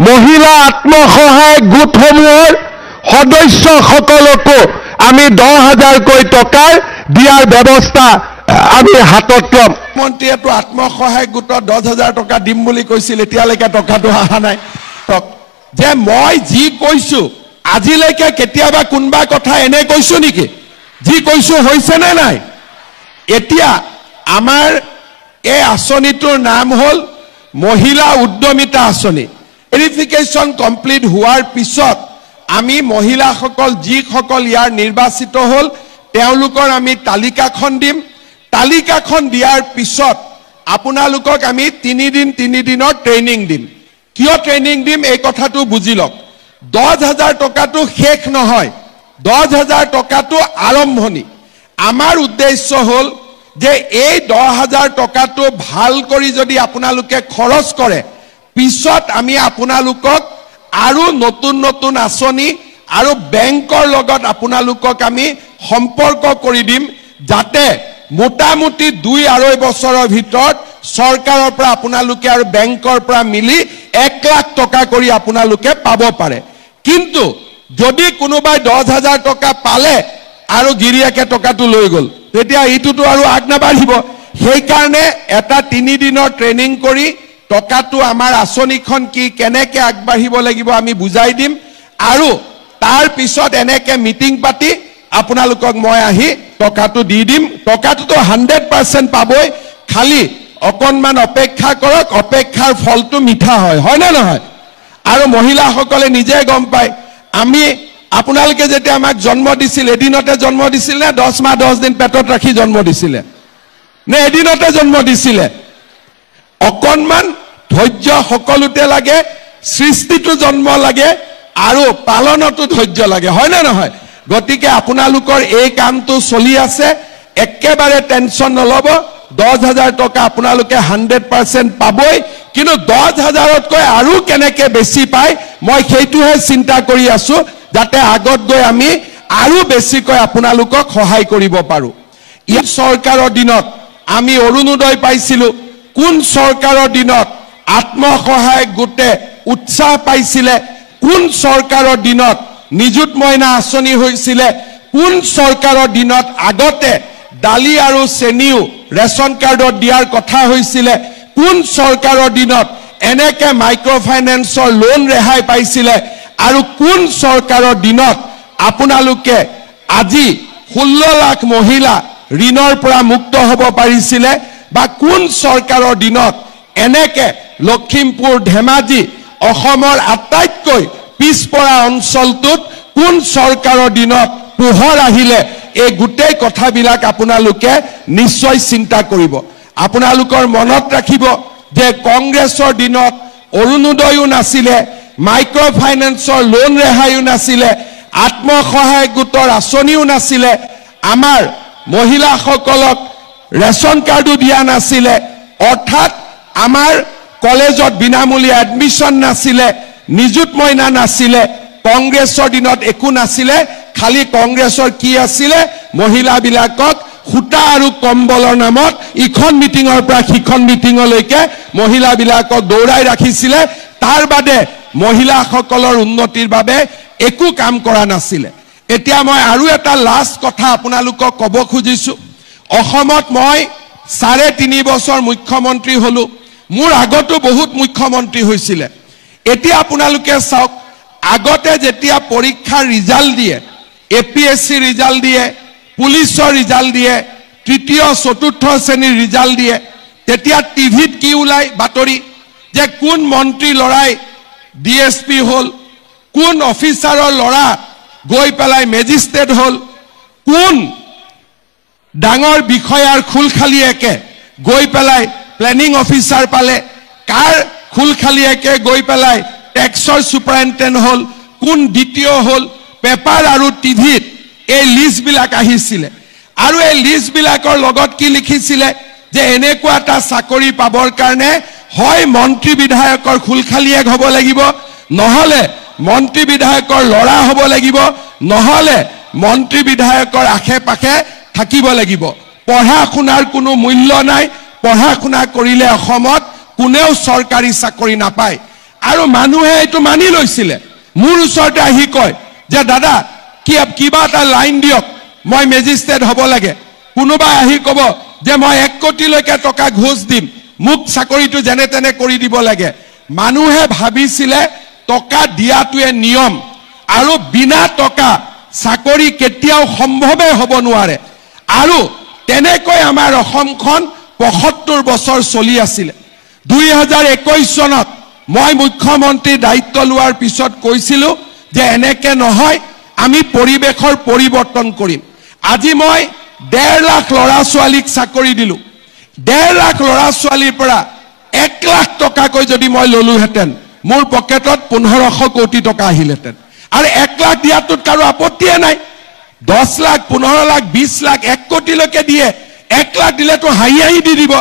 মহিলা আত্মসহায়ক গোটসমূহৰ সদস্যসকলকো আমি 10,000কৈ টকা দিয়াৰ ব্যৱস্থা আমি হাতত ল'ম। মন্ত্ৰীয়েতো আত্মসহায়ক গোটত 10,000 টকা দিম বুলি কৈছিল, এতিয়ালৈকে টকাটো অহা নাই। যে মই যি কৈছো আজিলৈকে কেতিয়াবা কোনবা কথা এনে কৈছো নেকি? যি কৈছো হৈছে নে নাই? এতিয়া আমাৰ এই আঁচনিটোৰ নাম হ'ল মহিলা উদ্যমিতা আঁচনি। ভেৰিফিকেশ্যন কমপ্লিট হোৱাৰ পিছত আমি মহিলাসকল যিসকল ইয়াৰ নিৰ্বাচিত হ'ল তেওঁলোকৰ আমি তালিকাখন দিম। তালিকাখন দিয়াৰ পিছত আপোনালোকক আমি 3 দিনৰ ট্ৰেইনিং দিম। কিয় ট্ৰেইনিং দিম এই কথাটো বুজি লওক। 10,000 টকাটো শেষ নহয়, 10,000 টকাটো আৰম্ভণি। আমাৰ উদ্দেশ্য হ'ল যে এই 10,000 টকাটো ভাল কৰি যদি আপোনালোকে খৰচ কৰে পিছত আমি আপোনালোকক আৰু নতুন নতুন আঁচনি আৰু বেংকৰ লগত আপোনালোকক আমি সম্পৰ্ক কৰি দিম যাতে মোটামুটি 2-2.5 বছৰৰ ভিতৰত চৰকাৰৰ পৰা আপোনালোকে আৰু বেংকৰ পৰা মিলি 1 লাখ টকা কৰি আপোনালোকে পাব পাৰে। কিন্তু যদি কোনোবাই 10,000 টকা পালে আৰু গিৰিয়াকে টকাটো লৈ গ'ল তেতিয়া ইটোটো আৰু আগ নাবাঢ়িব। সেইকাৰণে এটা 3 দিনৰ ট্ৰেইনিং কৰি টকাটো আমাৰ আঁচনিখন কি কেনেকৈ আগবাঢ়িব লাগিব আমি বুজাই দিম আৰু তাৰ পিছত এনেকৈ মিটিং পাতি আপোনালোকক মই আহি টকাটো দি দিম। টকাটোতো 100% পাবই, খালি অকণমান অপেক্ষা কৰক, অপেক্ষাৰ ফলটো মিঠা হয়, হয় নে নহয়? আৰু মহিলাসকলে নিজে গম পায়। আমি আপোনালোকে যেতিয়া আমাক জন্ম দিছিল এদিনতে জন্ম দিছিল নে 10 মাহ 10 দিন পেটত ৰাখি জন্ম দিছিলে নে এদিনতে জন্ম দিছিলে? অকণমান ধৈৰ্য সকলোতে লাগে, সৃষ্টিটো জন্ম লাগে আৰু পালনতো ধৈৰ্য লাগে, হয় নে নহয়? গতিকে আপোনালোকৰ এই কামটো চলি আছে, একেবাৰে টেনচন নল'ব। 10,000 টকা আপোনালোকে 100% পাবই, কিন্তু 10,000তকৈ আৰু কেনেকৈ বেছি পায় মই সেইটোহে চিন্তা কৰি আছো যাতে আগত গৈ আমি আৰু বেছিকৈ আপোনালোকক সহায় কৰিব পাৰোঁ। ই চৰকাৰৰ দিনত আমি অৰুণোদয় পাইছিলোঁ, কোন চৰকাৰৰ দিনত আত্মসহায়ক গোটে উৎসাহ পাইছিলে, কোন চৰকাৰৰ দিনত নিযুত মইনা আঁচনি হৈছিলে, কোন চৰকাৰৰ দিনত আগতে দালি আৰু চেনিও ৰেচন কাৰ্ডত দিয়াৰ কথা হৈছিলে, কোন চৰকাৰৰ দিনত এনেকৈ মাইক্ৰ' ফাইনেন্সৰ লোন ৰেহাই পাইছিলে আৰু কোন চৰকাৰৰ দিনত আপোনালোকে আজি 16 লাখ মহিলা ঋণৰ পৰা মুক্ত হ'ব পাৰিছিলে, বা কোন চৰকাৰৰ দিনত এনেকৈ লখিমপুৰ ধেমাজি অসমৰ আটাইতকৈ পিছপৰা অঞ্চলটোত কোন চৰকাৰৰ দিনত পোহৰ আহিলে এই গোটেই কথাবিলাক আপোনালোকে নিশ্চয় চিন্তা কৰিব। আপোনালোকৰ মনত ৰাখিব যে কংগ্ৰেছৰ দিনত অৰুণোদয়ো নাছিলে, মাইক্ৰ' ফাইনেন্সৰ লোন ৰেহাইও নাছিলে, আত্মসহায়ক গোটৰ আঁচনিও নাছিলে, আমাৰ মহিলাসকলক ৰেচন কাৰ্ডো দিয়া নাছিলে, অৰ্থাৎ আমাৰ কলেজত বিনামূলীয়া এডমিশ্যন নাছিলে, নিযুত মইনা নাছিলে। কংগ্ৰেছৰ দিনত একো নাছিলে, খালি কংগ্ৰেছৰ কি আছিলে মহিলাবিলাকক সূতা আৰু কম্বলৰ নামত ইখন মিটিঙৰ পৰা সিখন মিটিঙলৈকে মহিলাবিলাকক দৌৰাই ৰাখিছিলে। তাৰ বাদে মহিলাসকলৰ উন্নতিৰ বাবে একো কাম কৰা নাছিলে। এতিয়া মই আৰু এটা লাষ্ট কথা আপোনালোকক ক'ব খুজিছোঁ। অসমত মই 3.5 বছৰ মুখ্যমন্ত্ৰী হ'লোঁ, মোৰ আগতো বহুত মুখ্যমন্ত্ৰী হৈছিলে। এতিয়া আপোনালোকে চাওক, আগতে যেতিয়া পৰীক্ষাৰ ৰিজাল্ট দিয়ে, APSC ৰিজাল্ট দিয়ে, পুলিচৰ ৰিজাল্ট দিয়ে, 3য়-4ৰ্থ শ্ৰেণীৰ ৰিজাল্ট দিয়ে, তেতিয়া টিভিত কি ওলাই বাতৰি যে কোন মন্ত্ৰী ল'ৰাই DSP হ'ল, কোন অফিচাৰৰ ল'ৰা গৈ পেলাই মেজিষ্ট্ৰেট হ'ল, কোন ডাঙৰ বিষয়াৰ খুলখালিয়েকে গৈ পেলাই প্লেনিং অফিচাৰ পালে, কাৰ খুলখালিয়েকে গৈ পেলাই টেক্সৰ ছুপাৰিণ্টেণ্ডেণ্ট হ'ল, কোন দ্বিতীয় হ'ল। পেপাৰ আৰু টিভিত এই লিষ্টবিলাক আহিছিলে আৰু এই লিষ্টবিলাকৰ লগত কি লিখিছিলে যে এনেকুৱা এটা চাকৰি পাবৰ কাৰণে হয় মন্ত্ৰী বিধায়কৰ খুলখালিয়েক হ'ব লাগিব, নহ'লে মন্ত্ৰী বিধায়কৰ ল'ৰা হ'ব লাগিব, নহ'লে মন্ত্ৰী বিধায়কৰ আশে পাশে থাকিব লাগিব। পঢ়া শুনাৰ কোনো মূল্য নাই, পঢ়া শুনা কৰিলে অসমত কোনেও চৰকাৰী চাকৰি নাপায়। আৰু মানুহে এইটো মানি লৈছিলে মোৰ ওচৰতে আহি কয় যে দাদা কিবা এটা লাইন দিয়ক মই মেজিষ্ট্ৰেট হ'ব লাগে কোনোবা আহি ক'ব যে মই 1 কোটিলৈকে টকা ঘোষ দিম মোক চাকৰিটো যেনে তেনে কৰি দিব লাগে মানুহে ভাবিছিলে টকা দিয়াটোৱে নিয়ম আৰু বিনা টকা চাকৰি কেতিয়াও সম্ভৱে হ'ব নোৱাৰে আৰু তেনেকৈ আমাৰ অসমখন ৭৫ বছৰ চলি আছিল 2021 চনত মই মুখ্যমন্ত্ৰী দায়িত্ব লোৱাৰ পিছত কৈছিলো যে এনেকে নহয় আমি পৰিবেশৰ পৰিৱৰ্তন কৰিম আজি মই 1.5 লাখ লৰা ছোৱালীক চাকৰি দিলো 1.5 লাখ লৰা ছোৱালীৰ পৰা 1 লাখ টকাকৈ যদি মই ললোহেঁতেন মোৰ পকেটত 1500 কোটি টকা আহিলেহেঁতেন আৰু 1 লাখ দিয়াটোত কাৰো আপত্তিয়ে নাই 10 লাখ 15 লাখ 20 লাখ 1 কোটিলৈকে দিয়ে 1 লাখ দিলেতো হাঁহি দি দিব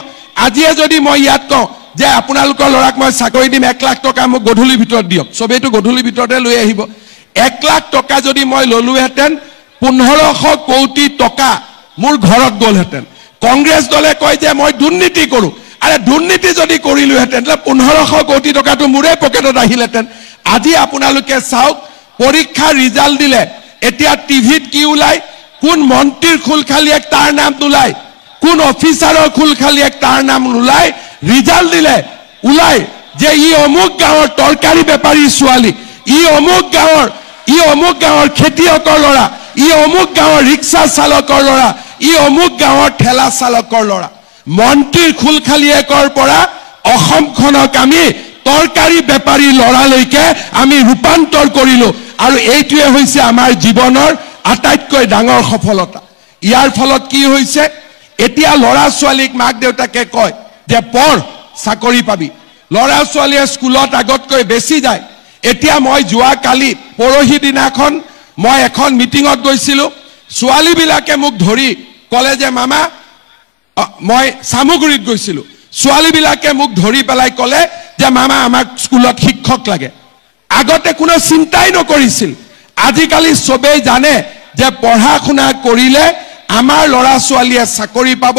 আজিয়ে যদি মই ইয়াত কওঁ যে আপোনালোকৰ লৰাক মই চাকৰি দিম 1 লাখ টকা মোক গধূলিৰ ভিতৰত দিয়ক সবেইটো গধূলিৰ ভিতৰতে লৈ আহিব 1 লাখ টকা যদি মই ললোহেঁতেন 1500 কোটি টকা মোৰ ঘৰত গ'লহেঁতেন কংগ্ৰেছ দলে কয় যে মই দুৰ্নীতি কৰো আৰে দুৰ্নীতি যদি কৰিলোহেঁতেন 1500 কোটি টকাটো মোৰে পকেটত আহিলেহেঁতেন আজি আপোনালোকে চাওক পৰীক্ষাৰ ৰিজাল্ট দিলে এতিয়া টিভিত কি ওলাই কোন মন্ত্ৰীৰ খুলখালিয়েক তাৰ নাম নোলায় কোন অফিচাৰৰ খুলখালিয়েক তাৰ নাম নোলায় ৰিজাল্ট দিলে ওলাই যে ই অমুক গাঁৱৰ তৰকাৰী বেপাৰী ছোৱালী ই অমুক গাঁৱৰ খেতিয়কৰ ল'ৰা ই অমুক গাঁৱৰ ৰিক্সা চালকৰ ল'ৰা ই অমুক গাঁৱৰ ঠেলা চালকৰ ল'ৰা মন্ত্ৰীৰ খুলখালিয়েকৰ পৰা অসমখনক আমি তৰকাৰী বেপাৰী ল'ৰালৈকে আমি ৰূপান্তৰ কৰিলো আৰু এইটোৱে হৈছে আমাৰ জীৱনৰ আটাইতকৈ ডাঙৰ সফলতা ইয়াৰ ফলত কি হৈছে এতিয়া ল'ৰা ছোৱালীক মাক দেউতাকে কয় যে পঢ় চাকৰি পাবি ল'ৰা ছোৱালীয়ে স্কুলত আগতকৈ বেছি যায় এতিয়া মই যোৱা কালি পৰহি দিনাখন মই এখন মিটিঙত গৈছিলো ছোৱালীবিলাকে মোক ধৰি ক'লে যে মামা মই সামগ্ৰীত গৈছিলো ছোৱালীবিলাকে মোক ধৰি পেলাই ক'লে যে মামা আমাক স্কুলত শিক্ষক লাগে আগতে কোনো চিন্তাই নকৰিছিল আজিকালি সবেই জানে যে পঢ়া শুনা কৰিলে আমাৰ ল'ৰা ছোৱালীয়ে চাকৰি পাব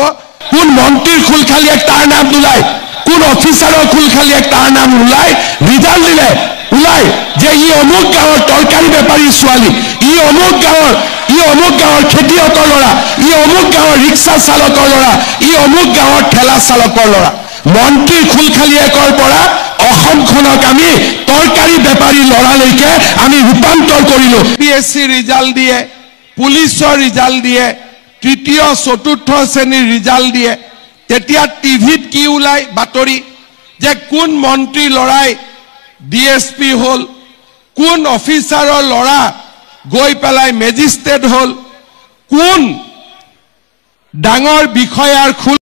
কোন মন্ত্ৰীৰ খুলখালিয়েক তাৰ নাম নোলায় কোন অফিচাৰৰ খুলখালিয়েক তাৰ নাম নোলায় ৰিজাল্ট দিলে ওলাই যে ই অমুক গাঁৱৰ তৰকাৰী বেপাৰী ছোৱালী ই অমুক গাঁৱৰ খেতিয়কৰ ল'ৰা ই অমুক গাঁৱৰ ৰিক্সা চালকৰ ল'ৰা ই অমুক গাঁৱৰ ঠেলা চালকৰ ল'ৰা মন্ত্ৰীৰ খুলখালিয়েকৰ পৰা অসমখনক আমি তৰকাৰী বেপাৰী ল'ৰালৈকে আমি ৰূপান্তৰ কৰিলো PSC ৰিজাল্ট দিয়ে পুলিচৰ ৰিজাল্ট দিয়ে তৃতীয় চতুৰ্থ শ্ৰেণীৰ ৰিজাল্ট দিয়ে তেতিয়া টিভিত কি ওলাই বাতৰি যে কোন মন্ত্ৰী ল'ৰাই DSP হল কোন অফিচাৰৰ ল'ৰা গৈ পেলাই মেজিষ্ট্ৰেট হল কোন ডাঙৰ বিষয়াৰ